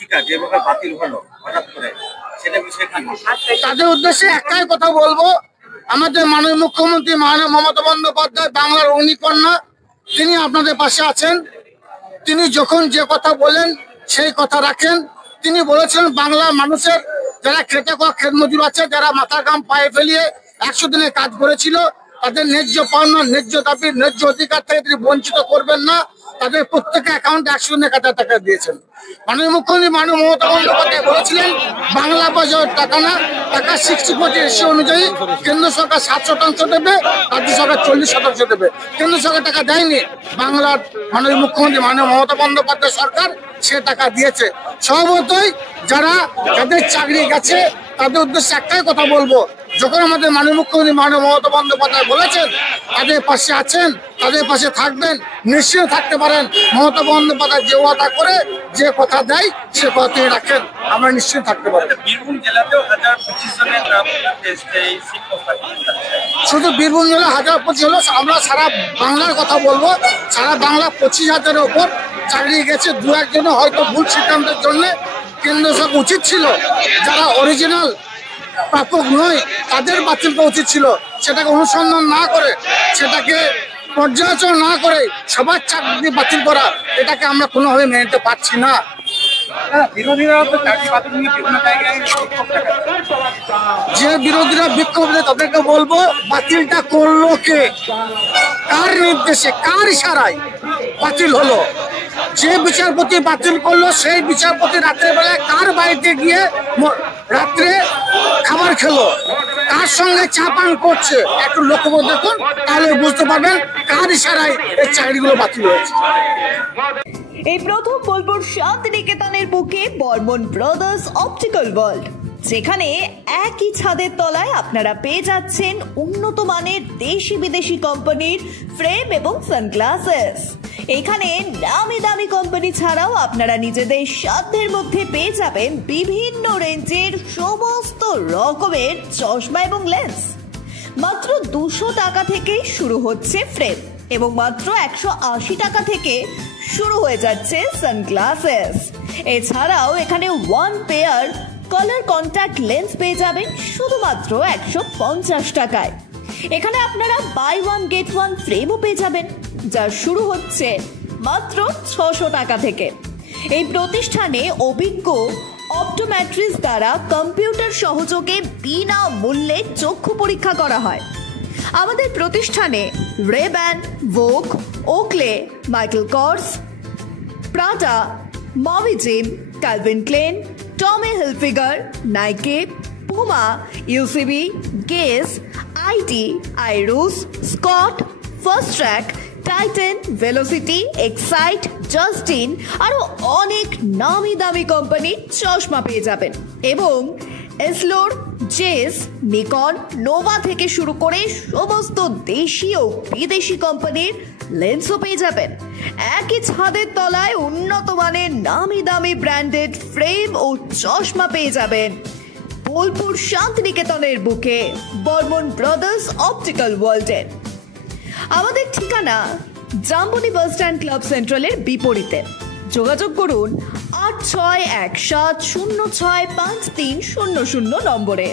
পত্রিকা যেভাবে বাতিল হলো হঠাৎ করে, সেটা বিষয়ে কি? তাদের উদ্দেশ্যে একটাই কথা বলবো, আমাদের মাননীয় মুখ্যমন্ত্রী মাননীয় মমতা বন্দ্যোপাধ্যায় বাংলার অগ্নিকন্যা, তিনি আপনাদের পাশে আছেন। তিনি যখন যে কথা বলেন সেই কথা রাখেন। তিনি বলেছেন বাংলার মানুষের যারা খেটে খাওয়া ক্ষেত মজুর আছে, যারা মাথা ঘাম পায়ে ফেলিয়ে 100 দিনে কাজ করেছিল, তাদের ন্যায্য পাওনা, ন্যায্য দাবি, ন্যায্য অধিকার থেকে তিনি বঞ্চিত করবেন না। তাদের প্রত্যেকের অ্যাকাউন্টে 100 দিনে 1000 টাকা দিয়েছেন। মাননীয় মুখ্যমন্ত্রী মাননীয় মমতা বন্দ্যোপাধ্যায় বলেছিলেন বাংলা বাজার টাকা না, টাকা 60% রেশিও অনুযায়ী কেন্দ্র সরকার 7% দেবে, রাজ্য সরকার 40% দেবে। কেন্দ্র সরকার টাকা দেয়নি, বাংলার মাননীয় মুখ্যমন্ত্রী মাননীয় মমতা বন্দ্যোপাধ্যায় সরকার সে টাকা দিয়েছে। স্বভাবতই যাদের চাকরি গেছে তাদের উদ্দেশ্যে একটাই কথা বলবো, যখন আমাদের মাননীয় মুখ্যমন্ত্রী মাননীয় মমতা বন্দ্যোপাধ্যায় বলেছেন তাদের পাশে আছেন, তাদের পাশে থাকবেন, নিশ্চয় থাকতে পারেন। মমতা বন্দ্যোপাধ্যায় যে ওয়াদা করে যে কথা দেয় সে কথা তিনি রাখেন, আমরা নিশ্চয়ই থাকতে পারি। বীরভূম জেলাতেও 1025 জনের নাম শুধু বীরভূম জেলা 1025 হলো, আমরা সারা বাংলার কথা বলবো। সারা বাংলা 25,000-এর ওপর চাকরি গেছে। 2-1 জনের হয়তো ভুল সিদ্ধান্তের জন্য কেন্দ্র সরকার উচিত ছিল যারা অরিজিনাল প্রাপক নয় তাদের বাতিল করা উচিত ছিল। সেটাকে অনুসন্ধান না করে, সেটাকে পর্যালোচনা না করে সবার চাকরি বাতিল করা, এটাকে আমরা কোনোভাবে মেনে নিতে পারছি না। যে বিরোধীরা বিক্ষোভ দেয় তাদেরকে বলবো বাতিলটা করলো কে, কার নির্দেশে, কার ইশারায় বাতিল হলো? যে বিচারপতি বাতিল করলো সেই বিচারপতি রাত্রে বেলায় কার বাড়িতে গিয়ে রাত্রে খাবার খেলো, কার সঙ্গে চা পান করছে, একটু লক্ষ্য করে দেখুন, তাহলে বুঝতে পারবেন কার ইশারায় এই চাকরিগুলো বাতিল হয়েছে। এই প্রথম বোলপুর শান্তিনিকেতনের বুকে বর্মন ব্রাদার্স অপটিক্যাল ওয়ার্ল্ড, যেখানে একই ছাদের তলায় আপনারা পেয়ে যাচ্ছেন উন্নত মানের দেশি বিদেশি কোম্পানির ফ্রেম এবং সানগ্লাসেস। এখানে নামি দামি কোম্পানি ছাড়াও আপনারা নিজেদের সাধ্যের মধ্যে পেয়ে যাবেন বিভিন্ন রেঞ্জের সমস্ত রকমের চশমা এবং লেন্স। মাত্র 200 টাকা থেকে শুরু হচ্ছে ফ্রেম এবং মাত্র 180 টাকা থেকে শুরু হয়ে যাচ্ছে সানগ্লাসেস। এছাড়াও এখানে 1 পেয়ার কালার কন্ট্যাক্ট লেন্স পেয়ে যাবেন শুধুমাত্র 150 টাকায়। এখানে আপনারা বাই 1 গেট 1 ফ্রেমও পেয়ে যাবেন, যা শুরু হচ্ছে মাত্র 600 টাকা থেকে। এই প্রতিষ্ঠানে অভিজ্ঞ অপটোমেট্রিস্ট দ্বারা কম্পিউটার সহযোগে বিনা মূল্যে চক্ষু পরীক্ষা করা হয়। আমাদের প্রতিষ্ঠানে Rayban, Vogue, Oakley, Michael Kors, Prada, মভি জিম, Calvin Klein, Tommy Hilfiger, Nike, Puma, UCB, Guess, IT, আইরুস, Scott, Fastrack, Titan, Velocity, Excite, Justin আরো অনেক নামি দামি কোম্পানির চশমা পেয়ে যাবেন এবং এসলোর, জেস, নিকন, নোভা থেকে শুরু করে সমস্ত দেশি ও বিদেশি কোম্পানির লেন্সও পেয়ে যাবেন। একই ছাদের তলায় উন্নত মানের নামি দামি ব্র্যান্ডেড ফ্রেম ও চশমা পেয়ে যাবেন বোলপুর শান্তিনিকেতনের বুকে বর্মন ব্রাদার্স অপটিক্যাল ওয়ার্ল্ডের। আমাদের ঠিকানা জাম্বনি বাস স্ট্যান্ড ক্লাব সেন্ট্রালের বিপরীতে। যোগাযোগ করুন 8617065300 নম্বরে।